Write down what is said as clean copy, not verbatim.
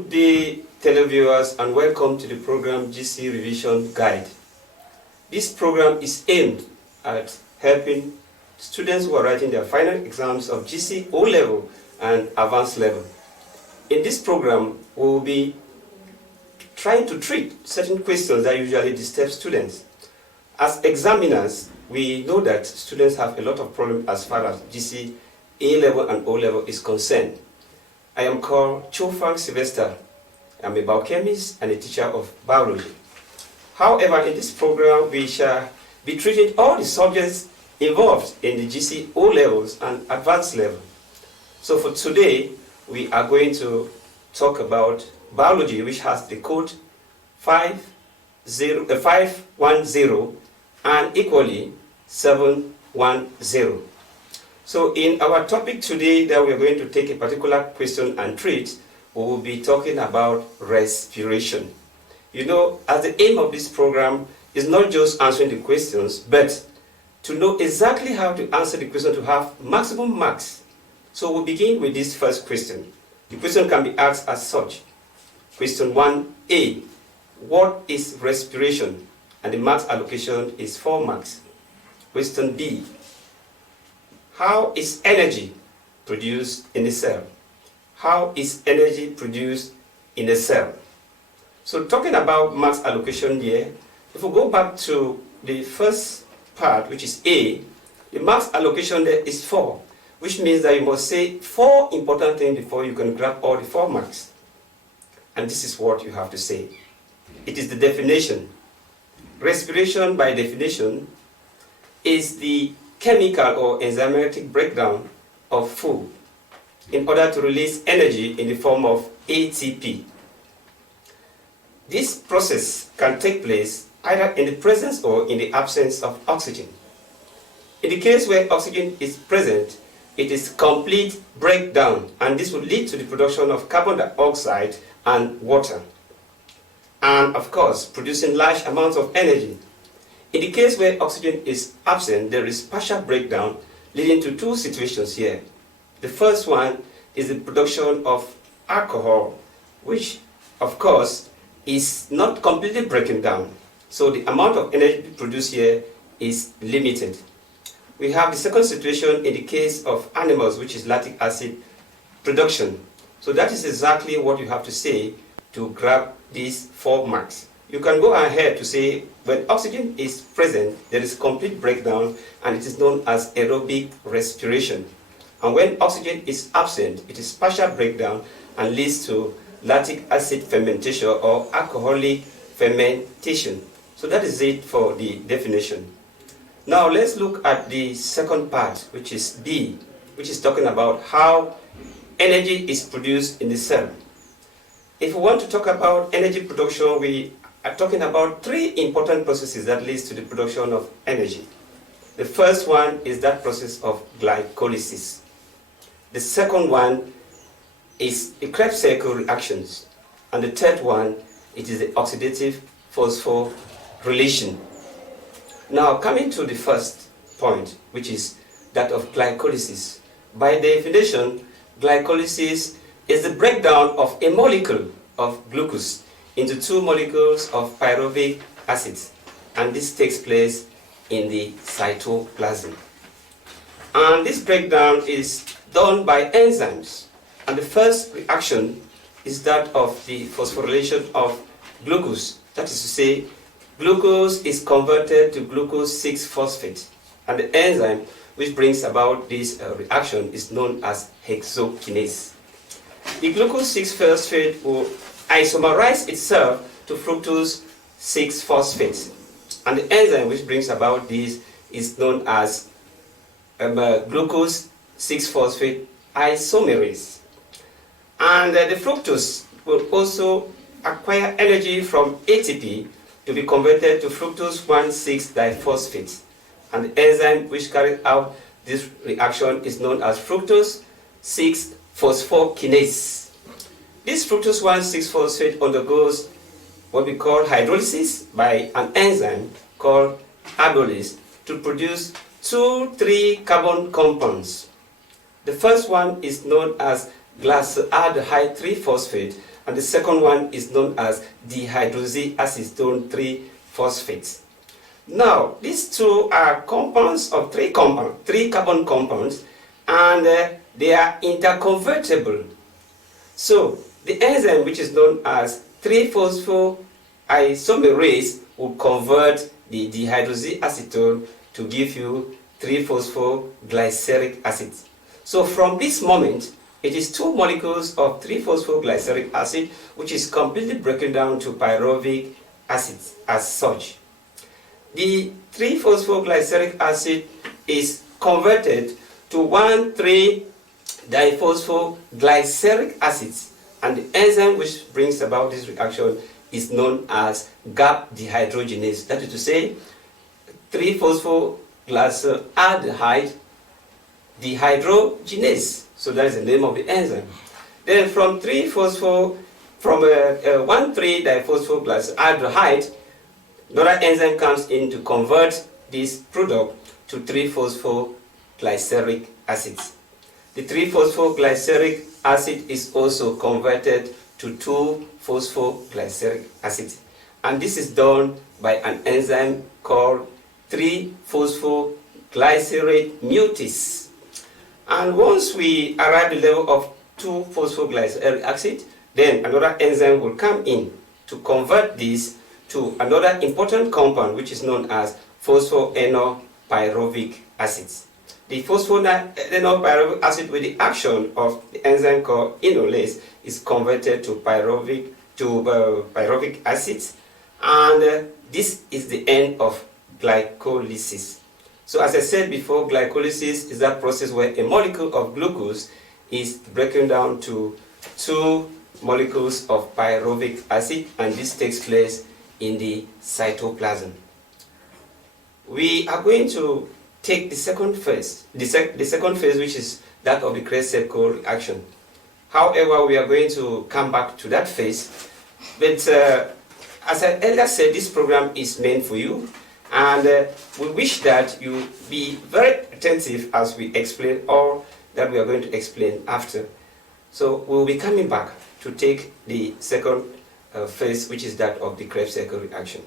Good day, televiewers, and welcome to the program GC Revision Guide. This program is aimed at helping students who are writing their final exams of GC O-level and advanced level. In this program, we will be trying to treat certain questions that usually disturb students. As examiners, we know that students have a lot of problems as far as GC A-level and O-level is concerned. I am called Chofang Sylvester. I'm a biochemist and a teacher of biology. However, in this program, we shall be treating all the subjects involved in the GC O-levels and advanced level. So for today, we are going to talk about biology, which has the code 510 and equally 710. So in our topic today that we are going to take a particular question and treat, we will be talking about respiration. You know, as the aim of this program is not just answering the questions, but to know exactly how to answer the question to have maximum marks. So we'll begin with this first question. The question can be asked as such. Question 1A, what is respiration? And the marks allocation is 4 marks. Question B, how is energy produced in a cell? How is energy produced in a cell? So talking about mass allocation here, if we go back to the first part, which is A, the mass allocation there is 4, which means that you must say 4 important things before you can grab all the 4 marks. And this is what you have to say. It is the definition. Respiration, by definition, is the chemical or enzymatic breakdown of food in order to release energy in the form of ATP. This process can take place either in the presence or in the absence of oxygen. In the case where oxygen is present, it is complete breakdown, and this will lead to the production of carbon dioxide and water, and of course producing large amounts of energy. In the case where oxygen is absent, there is partial breakdown, leading to 2 situations here. The first one is the production of alcohol, which of course is not completely breaking down. So the amount of energy produced here is limited. We have the second situation in the case of animals, which is lactic acid production. So that is exactly what you have to say to grab these 4 marks. You can go ahead to say when oxygen is present, there is complete breakdown, and it is known as aerobic respiration. And when oxygen is absent, it is partial breakdown and leads to lactic acid fermentation or alcoholic fermentation. So that is it for the definition. Now let's look at the second part, which is B, which is talking about how energy is produced in the cell. If we want to talk about energy production, we are talking about 3 important processes that leads to the production of energy. The first one is that process of glycolysis. The second one is the Krebs cycle reactions. And the third one, it is the oxidative phosphorylation. Now coming to the first point, which is that of glycolysis. By definition, glycolysis is the breakdown of a molecule of glucose into 2 molecules of pyruvic acid, and this takes place in the cytoplasm. And this breakdown is done by enzymes, and the first reaction is that of the phosphorylation of glucose. That is to say, glucose is converted to glucose 6-phosphate, and the enzyme which brings about this reaction is known as hexokinase. The glucose 6-phosphate will isomerize itself to fructose 6-phosphate, and the enzyme which brings about this is known as glucose 6-phosphate isomerase. And the fructose will also acquire energy from ATP to be converted to fructose 1,6-diphosphate, and the enzyme which carries out this reaction is known as fructose 6-phosphokinase. This fructose 1,6-phosphate undergoes what we call hydrolysis by an enzyme called aldolase to produce 2 3-carbon compounds. The first one is known as glyceraldehyde 3-phosphate, and the second one is known as dihydroxyacetone 3-phosphate. Now, these two are compounds of three carbon compounds, and they are interconvertible. So, the enzyme which is known as 3-phosphoisomerase will convert the dihydroxyacetone to give you 3-phosphoglyceric acid. So from this moment, it is two molecules of 3-phosphoglyceric acid which is completely broken down to pyruvic acid as such. The 3-phosphoglyceric acid is converted to 1,3-diphosphoglyceric acid, and the enzyme which brings about this reaction is known as gap dehydrogenase. That is to say, 3-phosphoglyceraldehyde dehydrogenase. So that is the name of the enzyme. Then from 1,3-diphosphoglyceraldehyde, another enzyme comes in to convert this product to 3-phosphoglyceric acid. The 3-phosphoglyceric acid is also converted to 2-phosphoglyceric acid, and this is done by an enzyme called 3-phosphoglycerate mutase. And once we arrive at the level of 2-phosphoglyceric acid, then another enzyme will come in to convert this to another important compound which is known as phosphoenolpyruvic acid. The phosphoenolpyruvic acid, with the action of the enzyme called enolase, is converted to pyruvic acid, and this is the end of glycolysis. So as I said before, glycolysis is that process where a molecule of glucose is broken down to two molecules of pyruvic acid, and this takes place in the cytoplasm. We are going to take the second phase, the second phase, which is that of the Krebs-Sepko reaction. However, we are going to come back to that phase, but as I earlier said, this program is meant for you, and we wish that you be very attentive as we explain all that we are going to explain after. So we will be coming back to take the second phase, which is that of the Krebs-Sepko reaction.